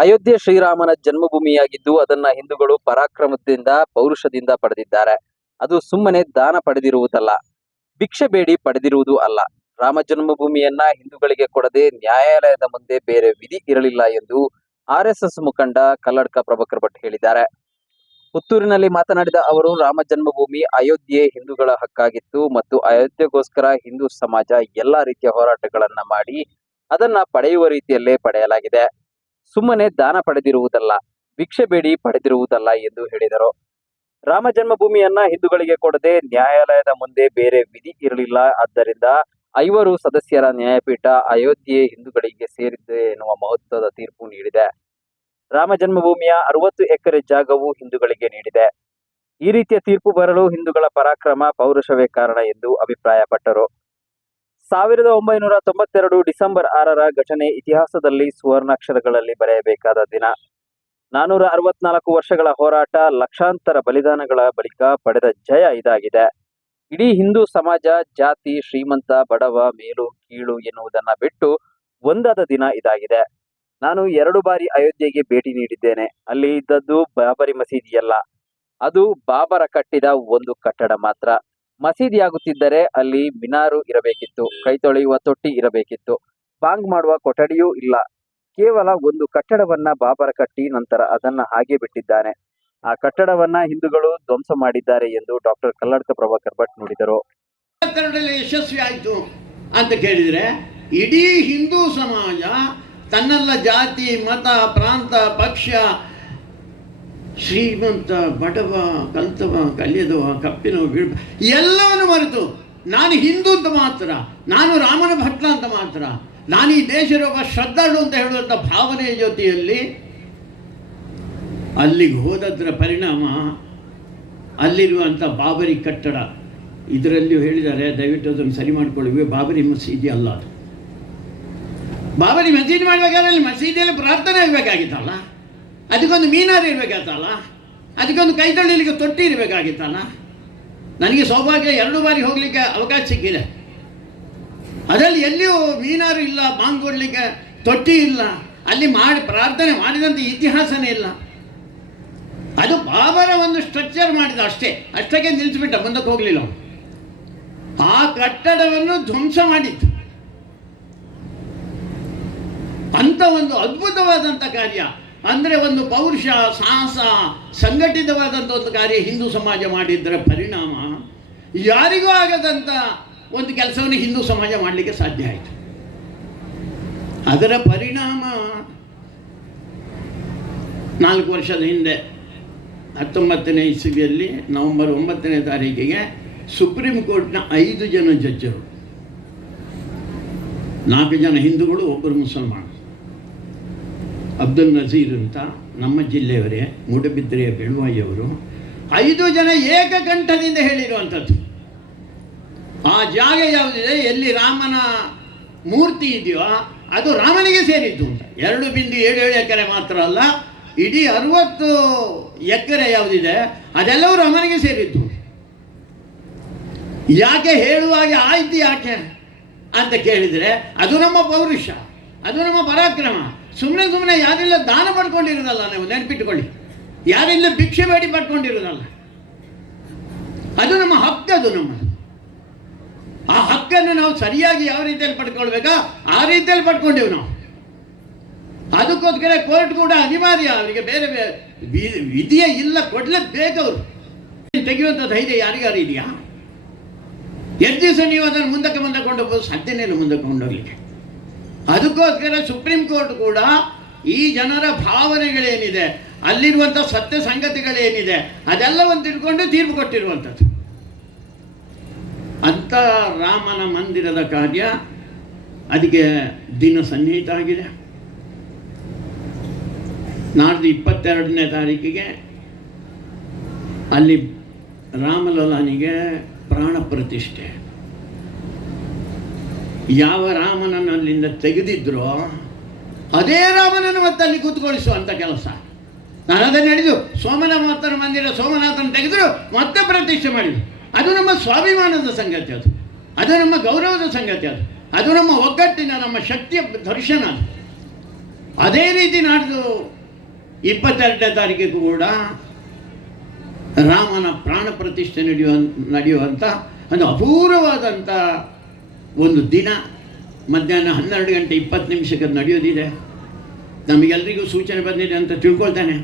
ಅಯೋಧ್ಯೆ ಶ್ರೀರಾಮನ ಜನ್ಮಭೂಮಿಯಾಗಿದ್ದು ಅದನ್ನ ಹಿಂದೂಗಳು ಪರಾಕ್ರಮದಿಂದ ಪೌರುಷದಿಂದ ಪಡೆದಿದ್ದಾರೆ. ಅದು ಸುಮ್ಮನೆ ದಾನ ಪಡೆದಿರುವುದಲ್ಲ, ಭಿಕ್ಷೆ ಬೇಡಿ ಪಡೆದಿರುವುದು ಅಲ್ಲ. ರಾಮ ಜನ್ಮಭೂಮಿಯನ್ನ ಹಿಂದೂಗಳಿಗೆ ಕೊಡದೆ ನ್ಯಾಯಾಲಯದ ಮುಂದೆ ಬೇರೆ ವಿಧಿ ಇರಲಿಲ್ಲ ಎಂದು RSS ಮುಖಂಡ ಕಲ್ಲಡ್ಕ ಪ್ರಭಾಕರ್ ಭಟ್ ಹೇಳಿದ್ದಾರೆ. ಪುತ್ತೂರಿನಲ್ಲಿ ಮಾತನಾಡಿದ ಅವರು, ರಾಮ ಜನ್ಮಭೂಮಿ ಅಯೋಧ್ಯೆ ಹಿಂದೂಗಳ ಹಕ್ಕಾಗಿತ್ತು ಮತ್ತು ಅಯೋಧ್ಯೆಗೋಸ್ಕರ ಹಿಂದೂ ಸಮಾಜ ಎಲ್ಲಾ ರೀತಿಯ ಹೋರಾಟಗಳನ್ನ ಮಾಡಿ ಅದನ್ನ ಪಡೆಯುವ ರೀತಿಯಲ್ಲೇ ಪಡೆಯಲಾಗಿದೆ. ಸುಮ್ಮನೆ ದಾನ ಪಡೆದಿರುವುದಲ್ಲ, ಭಿಕ್ಷೆ ಬೇಡಿ ಪಡೆದಿರುವುದಲ್ಲ ಎಂದು ಹೇಳಿದರು. ರಾಮ ಜನ್ಮಭೂಮಿಯನ್ನ ಹಿಂದೂಗಳಿಗೆ ಕೊಡದೆ ನ್ಯಾಯಾಲಯದ ಮುಂದೆ ಬೇರೆ ವಿಧಿ ಇರಲಿಲ್ಲ. ಆದ್ದರಿಂದ 5 ಸದಸ್ಯರ ನ್ಯಾಯಪೀಠ ಅಯೋಧ್ಯೆ ಹಿಂದೂಗಳಿಗೆ ಸೇರಿದೆ ಎನ್ನುವ ಮಹತ್ವದ ತೀರ್ಪು ನೀಡಿದೆ. ರಾಮ ಜನ್ಮಭೂಮಿಯ 60 ಎಕರೆ ಜಾಗವು ಹಿಂದೂಗಳಿಗೆ ನೀಡಿದೆ. ಈ ರೀತಿಯ ತೀರ್ಪು ಬರಲು ಹಿಂದೂಗಳ ಪರಾಕ್ರಮ, ಪೌರುಷವೇ ಕಾರಣ ಎಂದು ಅಭಿಪ್ರಾಯಪಟ್ಟರು. 1992 ಡಿಸೆಂಬರ್ 6ರ ಘಟನೆ ಇತಿಹಾಸದಲ್ಲಿ ಸುವರ್ಣಾಕ್ಷರಗಳಲ್ಲಿ ಬರೆಯಬೇಕಾದ ದಿನ. 464 ವರ್ಷಗಳ ಹೋರಾಟ, ಲಕ್ಷಾಂತರ ಬಲಿದಾನಗಳ ಬಳಿಕ ಪಡೆದ ಜಯ ಇದಾಗಿದೆ. ಇಡೀ ಹಿಂದೂ ಸಮಾಜ ಜಾತಿ, ಶ್ರೀಮಂತ, ಬಡವ, ಮೇಲು ಕೀಳು ಎನ್ನುವುದನ್ನ ಬಿಟ್ಟು ಒಂದಾದ ದಿನ ಇದಾಗಿದೆ. ನಾನು 2 ಬಾರಿ ಅಯೋಧ್ಯೆಗೆ ಭೇಟಿ ನೀಡಿದ್ದೇನೆ. ಅಲ್ಲಿ ಇದ್ದದ್ದು ಬಾಬರಿ ಮಸೀದಿಯಲ್ಲ, ಅದು ಬಾಬರ ಕಟ್ಟಿದ ಒಂದು ಕಟ್ಟಡ ಮಾತ್ರ. ಮಸೀದಿಯಾಗುತ್ತಿದ್ದರೆ ಅಲ್ಲಿ ಮಿನಾರು ಇರಬೇಕಿತ್ತು, ಕೈ ತೊಳೆಯುವ ತೊಟ್ಟಿ ಇರಬೇಕಿತ್ತು, ಬಾಂಗ್ ಮಾಡುವ ಕೊಠಡಿಯೂ ಇಲ್ಲ. ಕೇವಲ ಒಂದು ಕಟ್ಟಡವನ್ನ ಬಾಬರ ಕಟ್ಟಿ ನಂತರ ಅದನ್ನ ಹಾಗೆ ಬಿಟ್ಟಿದ್ದಾನೆ. ಆ ಕಟ್ಟಡವನ್ನ ಹಿಂದೂಗಳು ಧ್ವಂಸ ಮಾಡಿದ್ದಾರೆ ಎಂದು ಡಾಕ್ಟರ್ ಕಲ್ಲಡ್ಕ ಪ್ರಭಾಕರ್ ಭಟ್ ನುಡಿದರು. ಯಶಸ್ವಿ ಆಯ್ತು ಅಂತ ಕೇಳಿದ್ರೆ ಇಡೀ ಹಿಂದೂ ಸಮಾಜ ತನ್ನೆಲ್ಲ ಜಾತಿ, ಮತ, ಪ್ರಾಂತ, ಪಕ್ಷ, ಶ್ರೀಮಂತ, ಬಡವ, ಕಲ್ತವ, ಕಲಿಯದವ, ಕಪ್ಪಿನವ, ಎಲ್ಲವನ್ನು ಮರೆತು ನಾನು ಹಿಂದೂ ಅಂತ ಮಾತ್ರ, ನಾನು ರಾಮನ ಭಟ್ಲ ಅಂತ ಮಾತ್ರ, ನಾನು ಈ ದೇಶದ ಒಬ್ಬ ಶ್ರದ್ಧಾಳು ಅಂತ ಹೇಳುವಂಥ ಭಾವನೆಯ ಜೊತೆಯಲ್ಲಿ ಅಲ್ಲಿಗೆ ಹೋದದ್ರ ಪರಿಣಾಮ ಅಲ್ಲಿರುವಂಥ ಬಾಬರಿ ಕಟ್ಟಡ, ಇದರಲ್ಲಿಯೂ ಹೇಳಿದ್ದಾರೆ, ದಯವಿಟ್ಟು ಅದನ್ನು ಸರಿ ಮಾಡಿಕೊಳ್ಳುವೆ, ಬಾಬರಿ ಮಸೀದಿ ಅಲ್ಲ ಅದು. ಬಾಬರಿ ಮಸೀದಿ ಮಾಡಬೇಕಾದ್ರೆ ಅಲ್ಲಿ ಮಸೀದಿಯಲ್ಲಿ ಪ್ರಾರ್ಥನೆ ಆಗಬೇಕಾಗಿತ್ತಲ್ಲ, ಅದಕ್ಕೊಂದು ಮೀನಾರು ಇರಬೇಕಾಗಿತ್ತಲ್ಲ, ಅದಕ್ಕೊಂದು ಕೈ ತೊಳಿಲಿಕ್ಕೆ ತೊಟ್ಟಿ ಇರಬೇಕಾಗಿತ್ತಲ್ಲ. ನನಗೆ ಸೌಭಾಗ್ಯ 2 ಬಾರಿ ಹೋಗಲಿಕ್ಕೆ ಅವಕಾಶ ಸಿಕ್ಕಿದೆ. ಅದರಲ್ಲಿ ಎಲ್ಲಿಯೂ ಮೀನಾರು ಇಲ್ಲ, ಬಾಂಗ್ ಕೊಡಲಿಕ್ಕೆ ತೊಟ್ಟಿ ಇಲ್ಲ, ಅಲ್ಲಿ ಮಾಡಿ ಪ್ರಾರ್ಥನೆ ಮಾಡಿದಂಥ ಇತಿಹಾಸನೇ ಇಲ್ಲ. ಅದು ಬಾಬರ ಒಂದು ಸ್ಟ್ರಕ್ಚರ್ ಮಾಡಿದ ಅಷ್ಟಕ್ಕೆ ನಿಲ್ಲಿಸಿಬಿಟ್ಟ, ಮುಂದಕ್ಕೆ ಹೋಗಲಿಲ್ಲ. ಆ ಕಟ್ಟಡವನ್ನು ಧ್ವಂಸ ಮಾಡಿತ್ತು. ಅಂತ ಒಂದು ಅದ್ಭುತವಾದಂಥ ಕಾರ್ಯ, ಅಂದರೆ ಒಂದು ಪೌರುಷ, ಸಾಹಸ, ಸಂಘಟಿತವಾದಂಥ ಒಂದು ಕಾರ್ಯ ಹಿಂದೂ ಸಮಾಜ ಮಾಡಿದ್ದರ ಪರಿಣಾಮ ಯಾರಿಗೂ ಆಗದಂಥ ಒಂದು ಕೆಲಸವನ್ನು ಹಿಂದೂ ಸಮಾಜ ಮಾಡಲಿಕ್ಕೆ ಸಾಧ್ಯ ಆಯಿತು. ಅದರ ಪರಿಣಾಮ 4 ವರ್ಷದ ಹಿಂದೆ 19ನೇ ಇಸವಿಯಲ್ಲಿ ನವೆಂಬರ್ 9ನೇ ತಾರೀಕಿಗೆ ಸುಪ್ರೀಂ ಕೋರ್ಟ್ನ 5 ಜನ ಜಡ್ಜರು, 4 ಜನ ಹಿಂದೂಗಳು, 1 ಮುಸಲ್ಮಾನ, ಅಬ್ದುಲ್ ನಜೀರ್ ಅಂತ ನಮ್ಮ ಜಿಲ್ಲೆಯವರೇ, ಮೂಡಬಿದ್ರೆಯ ಬೆಳುವಾಯಿಯವರು, 5 ಜನ ಏಕಕಂಠದಿಂದ ಹೇಳಿರುವಂಥದ್ದು, ಆ ಜಾಗ ಯಾವುದಿದೆ, ಎಲ್ಲಿ ರಾಮನ ಮೂರ್ತಿ ಇದೆಯೋ ಅದು ರಾಮನಿಗೆ ಸೇರಿದ್ದು ಅಂತ. 2.77 ಎಕರೆ ಮಾತ್ರ ಅಲ್ಲ, ಇಡೀ 60 ಎಕರೆ ಯಾವುದಿದೆ ಅದೆಲ್ಲವೂ ರಾಮನಿಗೆ ಸೇರಿದ್ದು. ಯಾಕೆ ಹೇಳುವಾಗೆ ಆಯ್ತು ಯಾಕೆ ಅಂತ ಕೇಳಿದರೆ, ಅದು ನಮ್ಮ ಪೌರುಷ, ಅದು ನಮ್ಮ ಪರಾಕ್ರಮ. ಸುಮ್ಮನೆ ಯಾರೆಲ್ಲ ದಾನ ಪಡ್ಕೊಂಡಿರೋದಲ್ಲ, ನೀವು ನೆನಪಿಟ್ಟುಕೊಳ್ಳಿ, ಯಾರೆಲ್ಲ ಭಿಕ್ಷೆ ಬೇಡಿ ಪಡ್ಕೊಂಡಿರೋದಲ್ಲ, ಅದು ನಮ್ಮ ಹಕ್ಕು. ಅದು ನಮ್ಮ ಆ ಹಕ್ಕನ್ನು ನಾವು ಸರಿಯಾಗಿ ಯಾವ ರೀತಿಯಲ್ಲಿ ಪಡ್ಕೊಳ್ಬೇಕಾ ಆ ರೀತಿಯಲ್ಲಿ ಪಡ್ಕೊಂಡೇವು ನಾವು. ಅದಕ್ಕೋಸ್ಕರ ಕೋರ್ಟ್ ಕೂಡ ಅನಿವಾರ್ಯ, ಅವರಿಗೆ ಬೇರೆ ವಿಧಿಯೇ ಇಲ್ಲ, ಕೊಡ್ಲೇಬೇಕವರು. ತೆಗೆಯುವಂಥ ಧೈರ್ಯ ಯಾರಿಗಾರು ಇದೆಯಾ? ಎಷ್ಟು ದಿವಸ ನೀವು ಅದನ್ನು ಮುಂದಕ್ಕೆ ಕೊಂಡೋಗ್ಬೋದು? ಸಾಧ್ಯನೇ ಇಲ್ಲ ಮುಂದಕ್ಕೆ ಕೊಂಡೋಗ್ಲಿಕ್ಕೆ. ಅದಕ್ಕೋಸ್ಕರ ಸುಪ್ರೀಂ ಕೋರ್ಟ್ ಕೂಡ ಈ ಜನರ ಭಾವನೆಗಳೇನಿದೆ, ಅಲ್ಲಿರುವಂಥ ಸತ್ಯ ಸಂಗತಿಗಳೇನಿದೆ ಅದೆಲ್ಲವನ್ನು ತಿಳ್ಕೊಂಡು ತೀರ್ಪು ಕೊಟ್ಟಿರುವಂಥದ್ದು. ಅಂಥ ರಾಮನ ಮಂದಿರದ ಕಾರ್ಯ ಅದಕ್ಕೆ ದಿನ ಸನ್ನಿಹಿತ ಆಗಿದೆ. ನಾಡ್ದು 22ನೇ ತಾರೀಕಿಗೆ ಅಲ್ಲಿ ರಾಮಲಲ್ಲನಿಗೆ ಪ್ರಾಣ ಪ್ರತಿಷ್ಠೆ. ಯಾವ ರಾಮನನ್ನು ಅಲ್ಲಿಂದ ತೆಗೆದಿದ್ರೋ ಅದೇ ರಾಮನನ್ನು ಮತ್ತೆ ಅಲ್ಲಿ ಕೂತ್ಕೊಳಿಸುವಂಥ ಕೆಲಸ. ನಾನು ಅದನ್ನು ಹೇಳಿದ್ದು, ಸೋಮನಾಥನ ಮಂದಿರ ಸೋಮನಾಥನ ತೆಗೆದ್ರು ಮತ್ತೆ ಪ್ರತಿಷ್ಠೆ ಮಾಡಿದ್ರು. ಅದು ನಮ್ಮ ಸ್ವಾಭಿಮಾನದ ಸಂಗತಿ, ಅದು ನಮ್ಮ ಗೌರವದ ಸಂಗತಿ, ಅದು ನಮ್ಮ ಒಗ್ಗಟ್ಟಿನ, ನಮ್ಮ ಶಕ್ತಿಯ ದರ್ಶನ. ಅದು ಅದೇ ರೀತಿ ನಾಡ್ದು 22ನೇ ತಾರೀಕಿಗೂ ಕೂಡ ರಾಮನ ಪ್ರಾಣ ಪ್ರತಿಷ್ಠೆ ನಡೆಯುವಂಥ ಒಂದು ಅಪೂರ್ವವಾದಂಥ ಒಂದು ದಿನ ಮಧ್ಯಾಹ್ನ 12 ಗಂಟೆ 20 ನಿಮಿಷಕ್ಕೆ ನಡೆಯೋದಿದೆ. ನಮಗೆಲ್ಲರಿಗೂ ಸೂಚನೆ ಬಂದಿದೆ ಅಂತ ತಿಳ್ಕೊಳ್ತಾನೆ.